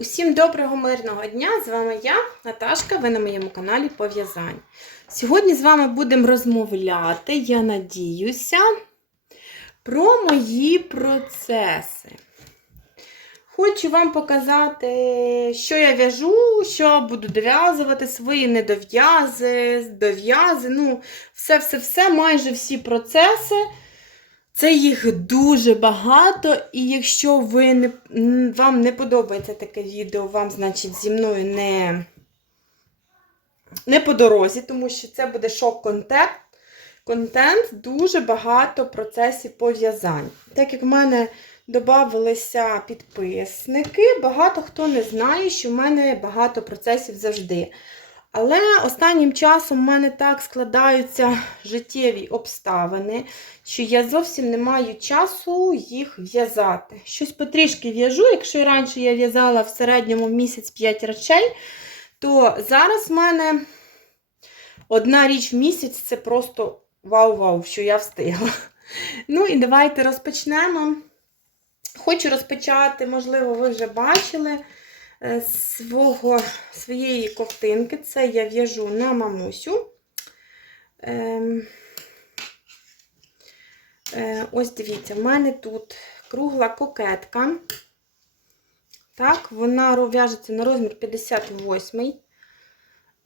Усім доброго мирного дня! З вами я, Наташка, ви на моєму каналі по в'язанню. Сьогодні з вами будемо розмовляти, я надіюся, про мої процеси. Хочу вам показати, що я в'яжу, що буду дов'язувати, свої недов'язи, дов'язи. Ну, все-все-все, майже всі процеси. Це їх дуже багато, і якщо ви не, вам не подобається таке відео, вам, значить, зі мною не, не по дорозі, тому що це буде шок-контент. Контент дуже багато процесів по в'язанню. Так як в мене додавалися підписники, багато хто не знає, що в мене багато процесів завжди. Але останнім часом в мене так складаються життєві обставини, що я зовсім не маю часу їх в'язати. Щось потрішки в'яжу, якщо раніше я в'язала в середньому місяць 5 речей, то зараз в мене одна річ в місяць це просто вау-вау, що я встигла. Ну і давайте розпочнемо. Хочу розпочати, можливо, ви вже бачили свого, своєї ковтинки. Це я в'яжу на мамусю. Ем, е, ось дивіться, в мене тут кругла кокетка. Так, вона в'яжеться на розмір 58.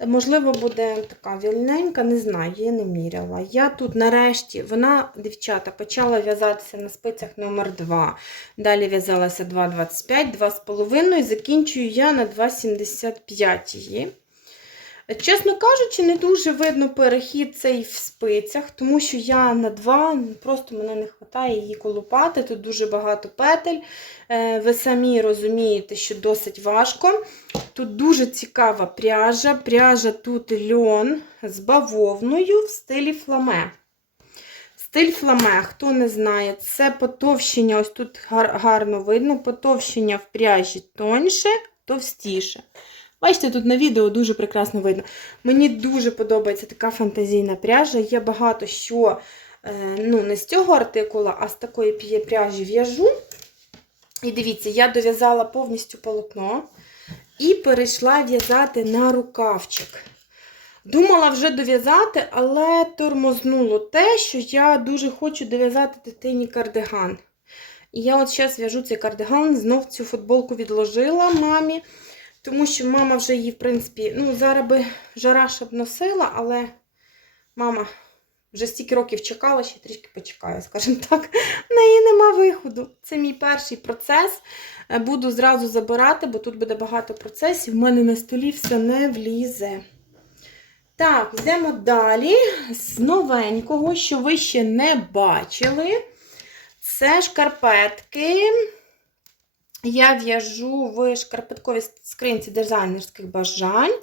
Можливо, буде така вільненька, не знаю, я не міряла. Я тут нарешті, вона, дівчата, почала в'язатися на спицях номер 2 Далі в'язалася 2,25, 2,5 і закінчую я на 2,75 її. Чесно кажучи, не дуже видно перехід цей в спицях, тому що я на 2, просто мене не вистачає її колупати. Тут дуже багато петель. Е, Ви самі розумієте, що досить важко. Тут дуже цікава пряжа. Пряжа тут льон з бавовною в стилі фламе. Стиль фламе, хто не знає, це потовщення, ось тут гарно видно, потовщення в пряжі тоньше, товстіше. Бачите, тут на відео дуже прекрасно видно. Мені дуже подобається така фантазійна пряжа. Я багато що е, ну, не з цього артикула, а з такої п'є- пряжі в'яжу. І дивіться, я дов'язала повністю полотно і перейшла в'язати на рукавчик. Думала вже дов'язати, але тормознуло те, що я дуже хочу дов'язати дитині кардиган. І я от зараз в'яжу цей кардиган, знов цю футболку відложила мамі. Тому що мама вже її, в принципі, ну, зараз би жара щоб носила, але мама вже стільки років чекала, ще трішки почекає, скажімо так. В неї нема виходу. Це мій перший процес. Е, Буду зразу забирати, бо тут буде багато процесів. В мене на столі все не влізе. Так, йдемо далі. З новенького, що ви ще не бачили. Це шкарпетки. Я в'яжу в шкарпетковій скринці дизайнерських бажань.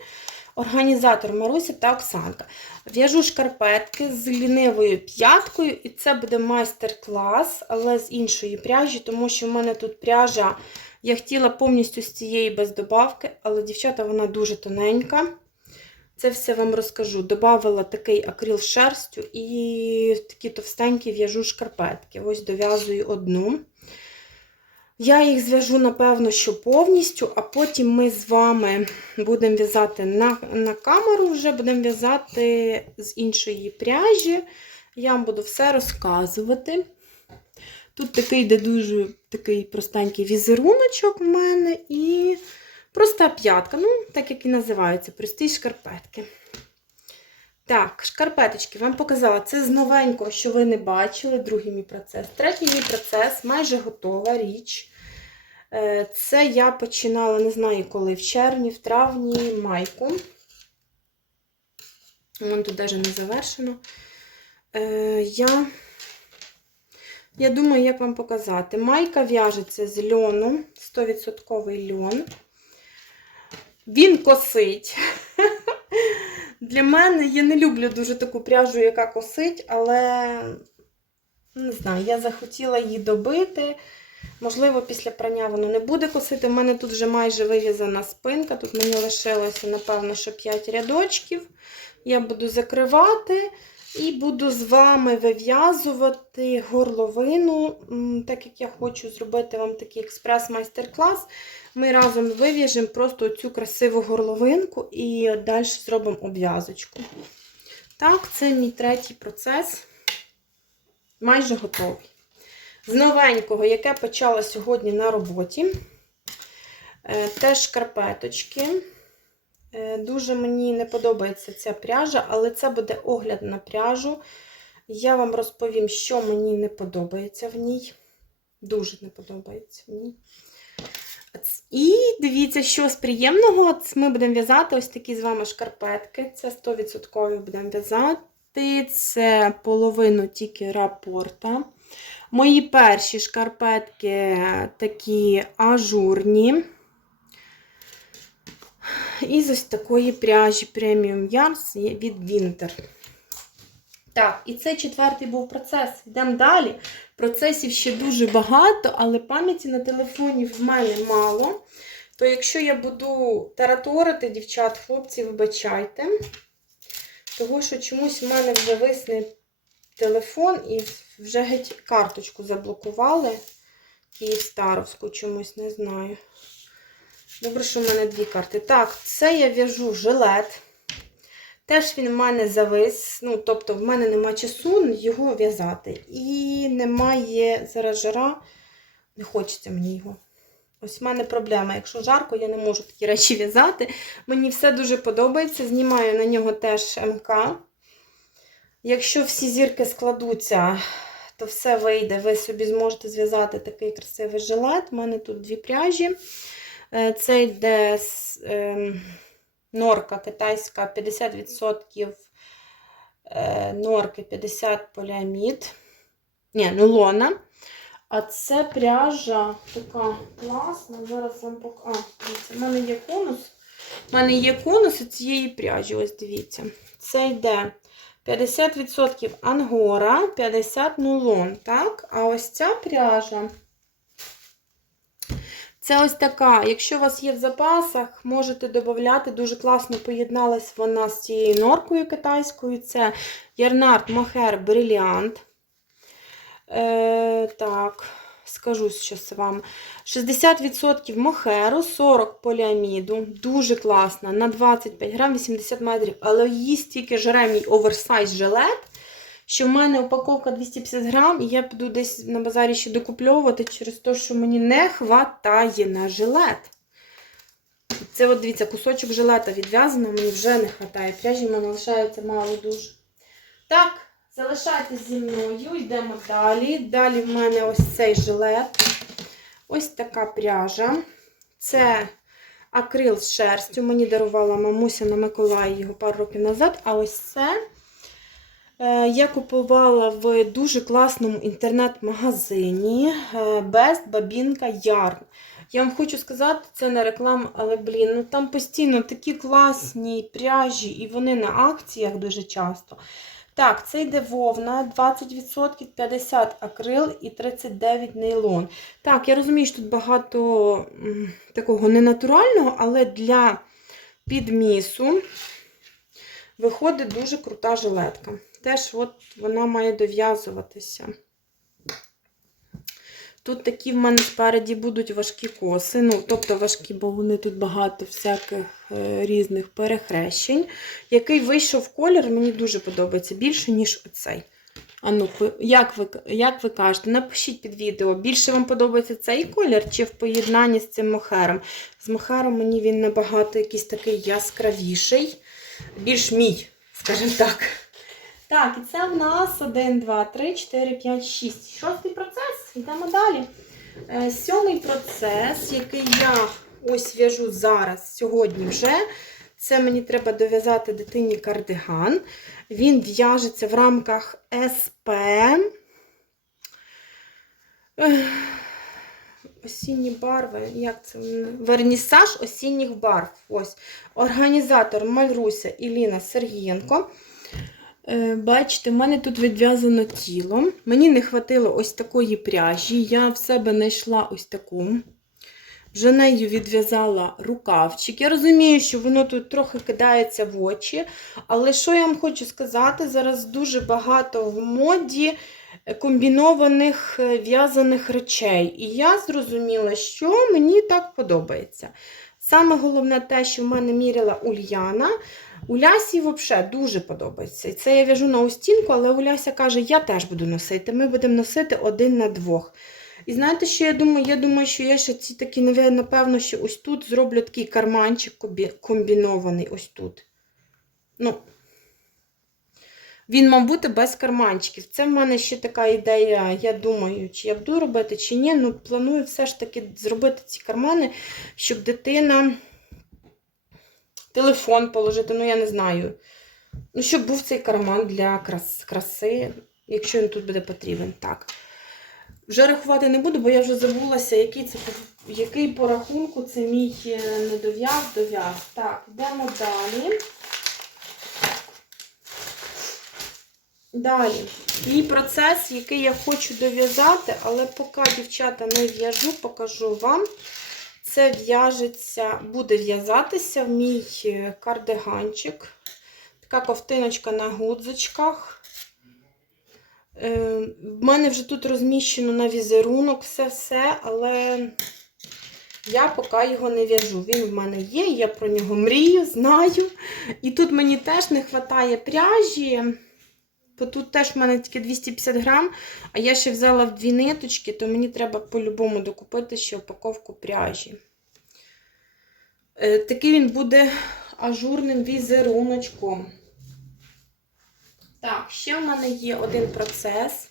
Організатор Маруся та Оксанка. В'яжу шкарпетки з лінивою п'яткою, і це буде майстер-клас, але з іншої пряжі, тому що в мене тут пряжа. Я хотіла повністю з цієї без добавки, але, дівчата, вона дуже тоненька. Це все вам розкажу. Добавила такий акрил шерстю і такі товстенькі в'яжу шкарпетки. Ось дов'язую одну. Я їх зв'яжу, напевно, що повністю, а потім ми з вами будемо в'язати на на камеру, вже будемо в'язати з іншої пряжі. Я вам буду все розказувати. Тут такий йде дуже такий простенький візеруночок в мене і проста п'ятка. Ну, так як і називаються, прості шкарпетки. Так, шкарпеточки вам показала. Це з новенького, що ви не бачили, другий мій процес. Третій мій процес майже готова річ. Е, Це я починала, не знаю коли, в червні, в травні майку. Вон тут навіть не завершено. Е, Я я думаю, як вам показати. Майка в'яжеться з льону, 100% льон. Він косить. Для мене я не люблю дуже таку пряжу, яка косить, але не знаю, я захотіла її добити. Можливо, після прання воно не буде косити. У мене тут вже майже вив'язана спинка. Тут мені лишилося, напевно, що 5 рядочків. Я буду закривати. І буду з вами вив'язувати горловину. Так як я хочу зробити вам такий експрес-майстер-клас, ми разом вив'яжемо просто цю красиву горловинку і далі зробимо обв'язочку. Так, це мій третій процес. Майже готовий. З новенького, яке почала сьогодні на роботі. Е, Теж шкарпеточки. Е, Дуже мені не подобається ця пряжа, але це буде огляд на пряжу. Я вам розповім, що мені не подобається в ній. Дуже не подобається в ній. І дивіться, що з приємного ми будемо в'язати ось такі з вами шкарпетки. Це 100% будемо в'язати. Це половину тільки рапорта. Мої перші шкарпетки такі ажурні. І з ось такої пряжі преміум Yarns від Winter. Так, і це четвертий був процес. Йдемо далі. Процесів ще дуже багато, але пам'яті на телефоні в мене мало. То якщо я буду тараторити, дівчат, хлопці, вибачайте. Того, що чомусь в мене вже висне телефон і вже геть карточку заблокували. Київстаровську чомусь, не знаю. Добре, що в мене дві карти. Так, це я в'яжу жилет. Теж він в мене завис. Ну, тобто, в мене нема часу його в'язати. І немає зараз жара. Не хочеться мені його. Ось в мене проблема. Якщо жарко, я не можу такі речі в'язати. Мені все дуже подобається. Знімаю на нього теж МК. Якщо всі зірки складуться, то все вийде. Ви собі зможете зв'язати такий красивий жилет. У мене тут дві пряжі. Е, Це йде е, норка китайська 50% е, норки, 50 поліамід. Ні, нулона. А це пряжа така класна. Зараз вам покажу. У мене є конус. У мене є конус цієї пряжі. Ось дивіться. Це йде 50% ангора, 50 нулон. Так? А ось ця пряжа. Це ось така, якщо у вас є в запасах, можете додати. Дуже класно поєдналась вона з цією норкою китайською. Це Ярнард Мохер Бриліант. Е, так, скажу зараз вам. 60% мохеру, 40 поліаміду. Дуже класна. На 25 грам 80 метрів. Але її стільки жре мій оверсайз жилет що в мене упаковка 250 грам, і я піду десь на базарі ще докупльовувати через те, що мені не хватає на жилет. Це, от дивіться, кусочок жилета відв'язано, мені вже не вистачає. Пряжі в мене мало дуже. Так, залишайтесь зі мною, йдемо далі. Далі в мене ось цей жилет. Ось така пряжа. Це акрил з шерстю. Мені дарувала мамуся на Миколаї його пару років назад. А ось це. Е, Я купувала в дуже класному інтернет-магазині е, Best Бабінка Yarn. Я вам хочу сказати, це не реклама, але, блін, ну там постійно такі класні пряжі, і вони на акціях дуже часто. Так, це йде вовна, 20%, 50 акрил і 39 нейлон. Так, я розумію, що тут багато такого ненатурального, але для підмісу виходить дуже крута жилетка теж от вона має дов'язуватися. Тут такі в мене спереді будуть важкі коси. Ну, тобто важкі, бо вони тут багато всяких е, різних перехрещень. Який вийшов колір, мені дуже подобається більше, ніж оцей. А ну, як ви, як ви кажете, напишіть під відео, більше вам подобається цей колір, чи в поєднанні з цим мохером. З мохером мені він набагато якийсь такий яскравіший, більш мій, скажімо так. Так, і це в нас 1, 2, 3, 4, 5, 6. Шостий процес. Йдемо далі. Е, Сьомий процес, який я ось в'яжу зараз, сьогодні вже. Це мені треба дов'язати дитині кардиган. Він в'яжеться в рамках СП. Осінні барви, як це? Вернісаж осінніх барв. Ось. Організатор Мальруся Іліна Сергієнко. Е, Бачите, в мене тут відв'язано тіло. Мені не хватило ось такої пряжі. Я в себе знайшла ось таку. Вже нею відв'язала рукавчик. Я розумію, що воно тут трохи кидається в очі. Але що я вам хочу сказати, зараз дуже багато в моді комбінованих е, в'язаних речей. І я зрозуміла, що мені так подобається. Саме головне те, що в мене міряла Ульяна. Улясі взагалі дуже подобається. І це я в'яжу на устінку, але Уляся каже, я теж буду носити. Ми будемо носити один на двох. І знаєте, що я думаю? Я думаю, що я ще ці такі, напевно, що ось тут зроблю такий карманчик комбінований. Ось тут. Ну, він мав бути без карманчиків. Це в мене ще така ідея, я думаю, чи я буду робити, чи ні. Ну, планую все ж таки зробити ці кармани, щоб дитина телефон положити, ну я не знаю. Ну, щоб був цей карман для крас- краси, якщо він тут буде потрібен. Так. Вже рахувати не буду, бо я вже забулася, який це який по рахунку це мій е, недов'яз, дов'яз. Так, йдемо далі. Далі. Мій процес, який я хочу дов'язати, але поки дівчата не в'яжу, покажу вам. Це в'яжеться, буде в'язатися в мій е, кардиганчик. Така ковтиночка на гудзичках. Е, В мене вже тут розміщено на візерунок все-все, але я поки його не в'яжу. Він в мене є, я про нього мрію, знаю. І тут мені теж не вистачає пряжі. Бо тут теж в мене тільки 250 грам, а я ще взяла в дві ниточки, то мені треба по-любому докупити ще упаковку пряжі. Е, Такий він буде ажурним візеруночком. Так, ще в мене є один процес,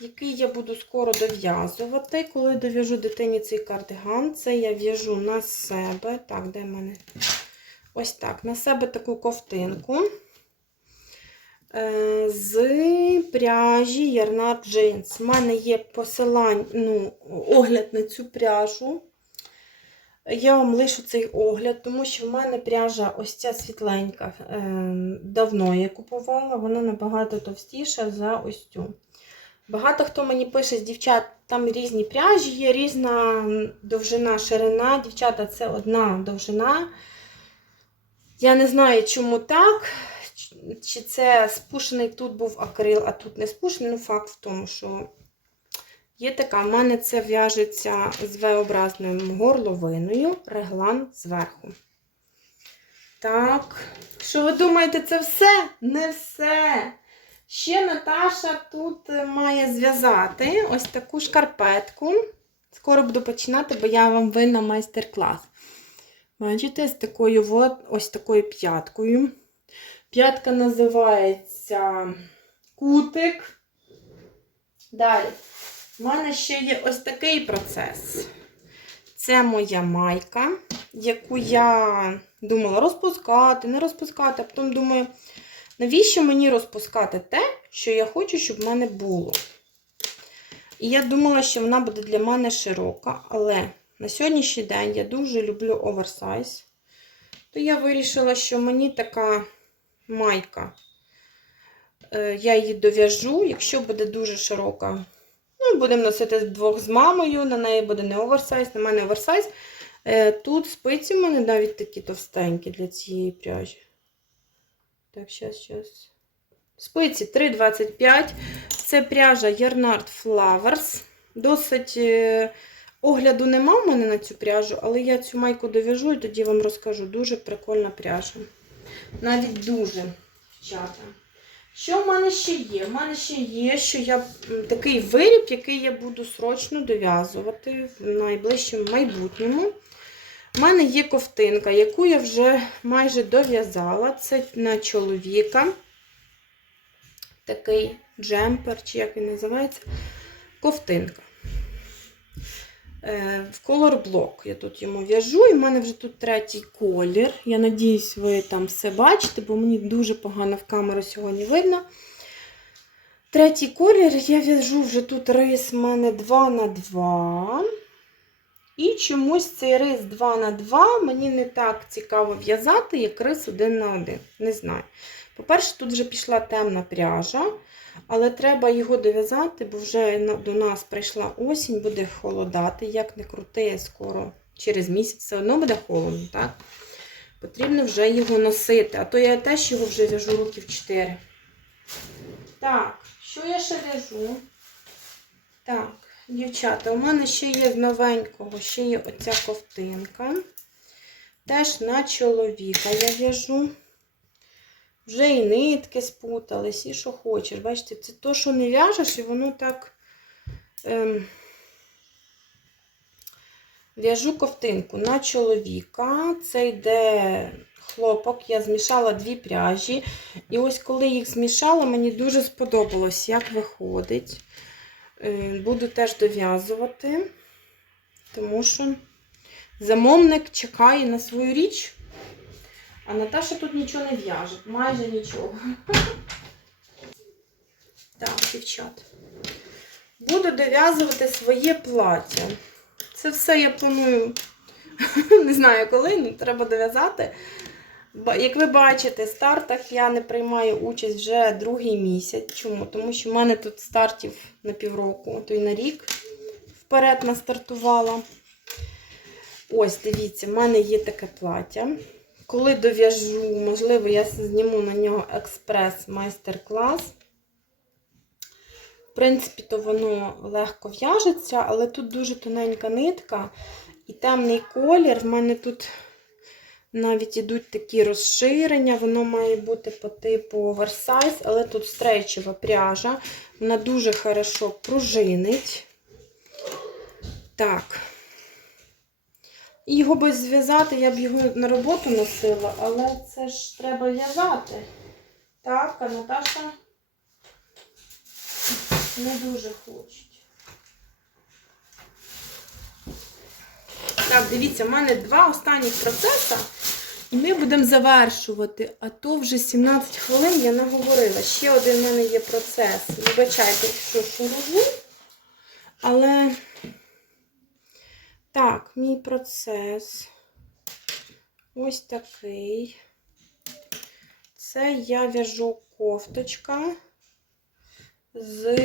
який я буду скоро дов'язувати. Коли дов'яжу дитині цей кардиган, це я в'яжу на себе. Так, де в мене? Ось так, на себе таку ковтинку. Е, З пряжі Ярнар Джинс. У мене є посилання, ну, огляд на цю пряжу. Я вам лишу цей огляд, тому що в мене пряжа ось ця світленька. е, Давно я купувала, вона набагато товстіша за ось цю. Багато хто мені пише з дівчат, там різні пряжі є, різна довжина, ширина. Дівчата, це одна довжина. Я не знаю, чому так. Чи це спушений тут був акрил, а тут не спушений. Ну, факт в тому, що є така. В мене це в'яжеться з V-образною горловиною, реглан зверху. Так, що ви думаєте, це все? Не все. Ще Наташа тут е, має зв'язати ось таку шкарпетку. Скоро буду починати, бо я вам винна майстер-клас. Бачите, з такою от, ось такою п'яткою. П'ятка називається кутик. Далі. У мене ще є ось такий процес. Це моя майка, яку я думала розпускати, не розпускати, а потім думаю, навіщо мені розпускати те, що я хочу, щоб в мене було. І я думала, що вона буде для мене широка, але на сьогоднішній день я дуже люблю оверсайз. То я вирішила, що мені така майка. Е, Я її дов'яжу, якщо буде дуже широка. Ну, будемо носити вдвох з мамою, на неї буде не оверсайз, на мене оверсайз. Е, Тут спиці в мене навіть такі товстенькі для цієї пряжі. Так, зараз, зараз. Спиці 3,25. Це пряжа Yarnard Flowers. Досить е, огляду нема в мене на цю пряжу, але я цю майку дов'яжу і тоді вам розкажу. Дуже прикольна пряжа. Навіть дуже, дівчата. Що в мене ще є? В мене ще є, що я такий виріб, який я буду срочно дов'язувати в найближчому майбутньому. У мене є ковтинка, яку я вже майже дов'язала. Це на чоловіка. Такий джемпер, чи як він називається, ковтинка. Е, В колор блок я тут йому в'яжу, і в мене вже тут третій колір. Я надіюсь, ви там все бачите, бо мені дуже погано в камеру сьогодні видно. Третій колір я в'яжу вже тут рис в мене 2 на 2. І чомусь цей рис 2 на 2 мені не так цікаво в'язати, як рис 1 на 1. Не знаю. По-перше, тут вже пішла темна пряжа, але треба його дов'язати, бо вже до нас прийшла осінь, буде холодати. Як не крути, скоро через місяць все одно буде холодно, так? Потрібно вже його носити. А то я теж його вже в'яжу років 4. Так, що я ще в'яжу? Так, дівчата, у мене ще є з новенького, ще є оця ковтинка. Теж на чоловіка я в'яжу. Вже і нитки спутались, і що хочеш. Бачите, це то, що не в'яжеш, і воно так. Ем, В'яжу ковтинку на чоловіка. Це йде хлопок. Я змішала дві пряжі. І ось коли їх змішала, мені дуже сподобалось, як виходить. Е, Буду теж дов'язувати, тому що замовник чекає на свою річ. А Наташа тут нічого не в'яже, майже нічого. Так, дівчат. Буду дов'язувати своє плаття. Це все я планую, не знаю коли, але треба дов'язати. Як ви бачите, в стартах я не приймаю участь вже другий місяць. Чому? Тому що в мене тут стартів на півроку, то й на рік вперед настартувала. Ось, дивіться, в мене є таке плаття. Коли дов'яжу, можливо, я зніму на нього експрес-майстер-клас. В принципі, то воно легко в'яжеться, але тут дуже тоненька нитка і темний колір. В мене тут навіть ідуть такі розширення, воно має бути по типу оверсайз, але тут стрейчева пряжа. Вона дуже хорошо пружинить. Так. Його би зв'язати, я б його на роботу носила, але це ж треба в'язати. Так, а Наташа не дуже хочуть. Так, дивіться, в мене два останніх процеси, і ми будемо завершувати. А то вже 17 хвилин я наговорила. Ще один в мене є процес. Вибачайте, що шуружу. Але так, мій процес ось такий. Це я в'яжу кофточка з.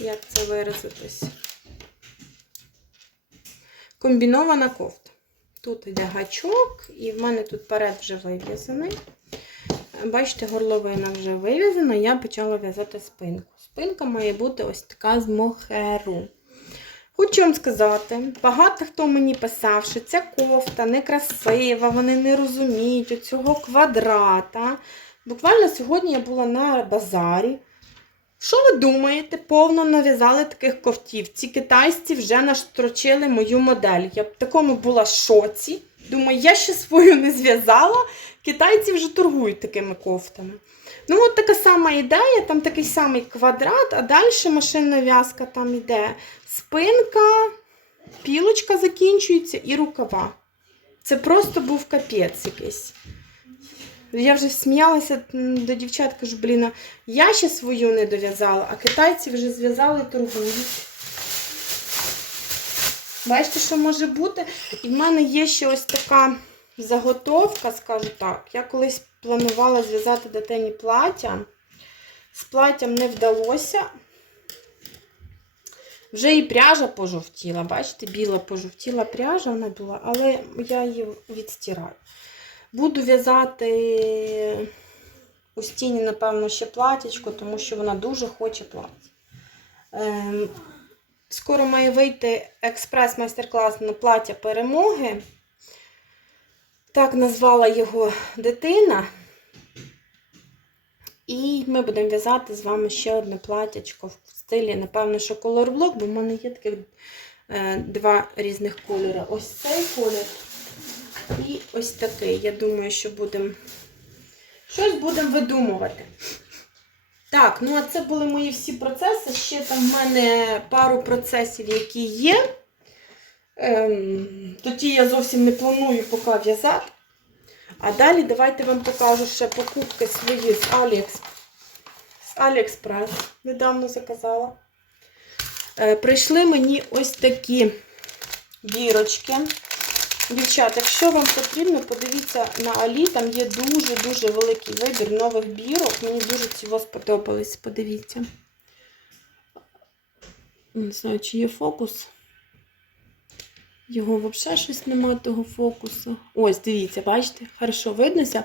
Як це виразитись? Комбінована кофта. Тут йде гачок, і в мене тут перед вже вив'язаний. Бачите, горловина вже вив'язана, я почала в'язати спинку. Спинка має бути ось така з мохеру. Хочу вам сказати, багато хто мені писав, що ця кофта некрасива, вони не розуміють оцього квадрата. Буквально сьогодні я була на базарі. Що ви думаєте? Повно нав'язали таких кофтів. Ці китайці вже наштрочили мою модель. Я в такому була шоці. Думаю, я ще свою не зв'язала. Китайці вже торгують такими кофтами. Ну, от така сама ідея, там такий самий квадрат, а далі машинна в'язка там йде спинка, пілочка закінчується і рукава. Це просто був капець якийсь. Я вже сміялася до дівчат, кажу, блін, я ще свою не дов'язала, а китайці вже зв'язали торгують. Бачите, що може бути? І в мене є ще ось така заготовка, скажу так. Я колись планувала зв'язати дитині плаття. З платтям не вдалося. Вже і пряжа пожовтіла. Бачите, біла пожовтіла пряжа вона була, але я її відстираю. Буду в'язати у стіні, напевно, ще платячко, тому що вона дуже хоче плаття. Ем, Скоро має вийти експрес-майстер-клас на плаття перемоги. Так назвала його дитина. І ми будемо в'язати з вами ще одне платтячко в стилі, напевно, що колорблок, бо в мене є таких е, два різних кольори. Ось цей колір і ось такий. Я думаю, що будемо щось будемо видумувати. Так, ну а це були мої всі процеси. Ще там в мене пару процесів, які є. Ем, тоді я зовсім не планую поки в'язати. А далі давайте вам покажу ще покупки свої з Aliexpress. З. Недавно заказала. Е, прийшли мені ось такі бірочки. Дівчата, якщо вам потрібно, подивіться на Алі, там є дуже-дуже великий вибір нових бірок. Мені дуже цього сподобались, подивіться. Не знаю, чи є фокус. Його взагалі щось немає того фокусу. Ось, дивіться, бачите, хорошо виднося.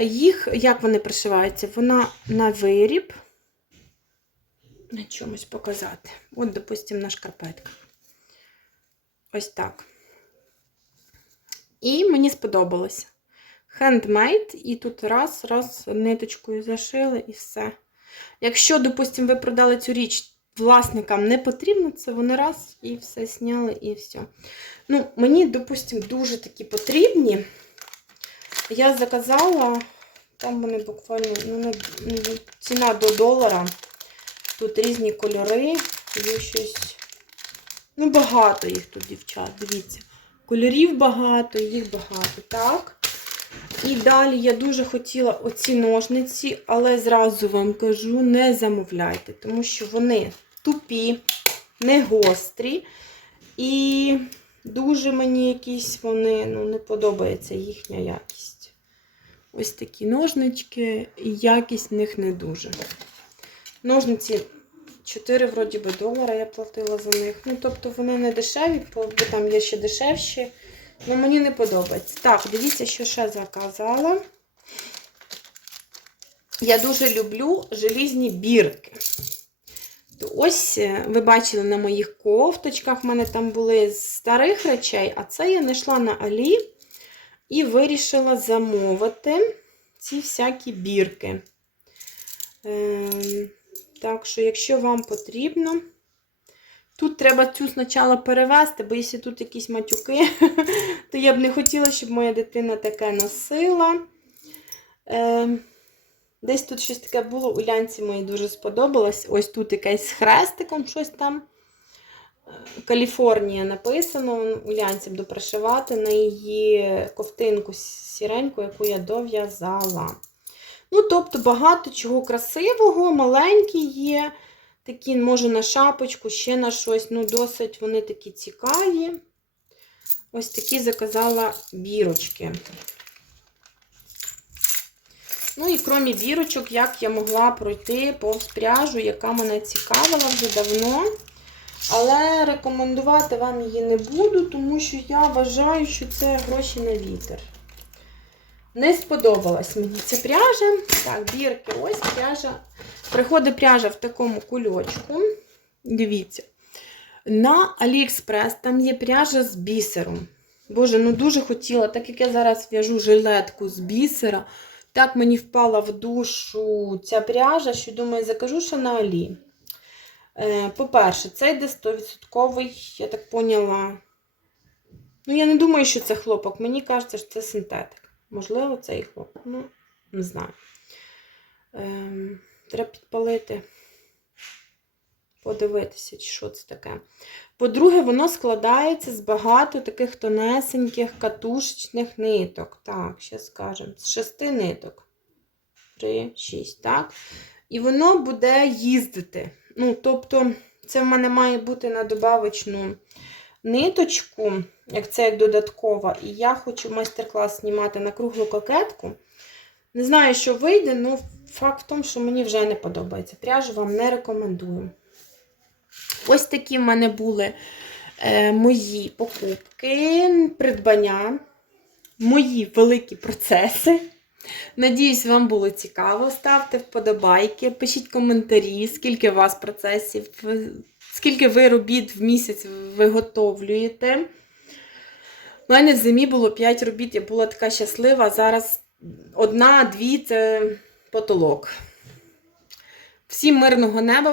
Їх, як вони пришиваються? Вона на виріб. На чомусь показати. От, допустимо, на шкарпетках. Ось так. І мені сподобалося. Хендмейд, і тут раз, раз, ниточкою зашили і все. Якщо, допустимо, ви продали цю річ власникам не потрібно, це вони раз і все зняли, і все. Ну, мені, допустимо, дуже такі потрібні. Я заказала, там вони буквально ну, ну, ціна до долара. Тут різні кольори, є щось. Ну, багато їх тут, дівчат, дивіться. Кольорів багато, їх багато, так. І далі я дуже хотіла оці ножниці, але зразу вам кажу, не замовляйте, тому що вони тупі, не гострі. І дуже мені якісь вони ну, не подобається їхня якість. Ось такі ножнички, і якість в них не дуже. Ножниці 4 вроді би долара я платила за них. Ну, тобто вони не дешеві, бо там є ще дешевші. Ну, мені не подобається. Так, дивіться, що ще заказала. Я дуже люблю желізні бірки. Ось е, ви бачили на моїх кофточках, в мене там були з старих речей, а це я знайшла на Алі і вирішила замовити ці всякі бірки. Ем, так що, якщо вам потрібно, тут треба цю спочатку перевести, бо якщо тут якісь матюки, то я б не хотіла, щоб моя дитина таке носила. Ем, Десь тут щось таке було, у лянці моїй дуже сподобалось. Ось тут якесь з хрестиком щось там. Е, Каліфорнія написано. У лянці буду пришивати на її ковтинку сіреньку, яку я дов'язала. Ну, тобто, багато чого красивого, маленькі є. Такі, може, на шапочку, ще на щось. Ну, досить вони такі цікаві. Ось такі заказала бірочки. Ну і крім бірочок, як я могла пройти повз пряжу, яка мене цікавила вже давно. Але рекомендувати вам її не буду, тому що я вважаю, що це гроші на вітер. Не сподобалась мені ця пряжа. Так, бірки, ось пряжа. Приходить пряжа в такому кульочку. Дивіться. На AliExpress там є пряжа з бісером. Боже, ну дуже хотіла, так як я зараз в'яжу жилетку з бісера. Так мені впала в душу ця пряжа, що думаю, закажу ще на Алі. Е, По-перше, це йде 100%, я так поняла. Ну, я не думаю, що це хлопок. Мені кажеться, що це синтетик. Можливо, це і хлопок. Ну, не знаю. Ем, треба підпалити, подивитися, чи що це таке. По-друге, воно складається з багато таких тонесеньких катушечних ниток. Так, ще скажемо, з шести ниток. Три, шість, так? І воно буде їздити. Ну, тобто, це в мене має бути на добавочну ниточку, як це як додаткова. І я хочу майстер-клас знімати на круглу кокетку. Не знаю, що вийде, але факт в тому, що мені вже не подобається. Пряжу вам не рекомендую. Ось такі в мене були е, мої покупки, придбання, мої великі процеси. Надіюсь, вам було цікаво. Ставте вподобайки, пишіть коментарі, скільки у вас процесів, скільки ви робіт в місяць виготовлюєте. У мене в зимі було 5 робіт, я була така щаслива. Зараз одна-дві це потолок. Всім мирного неба.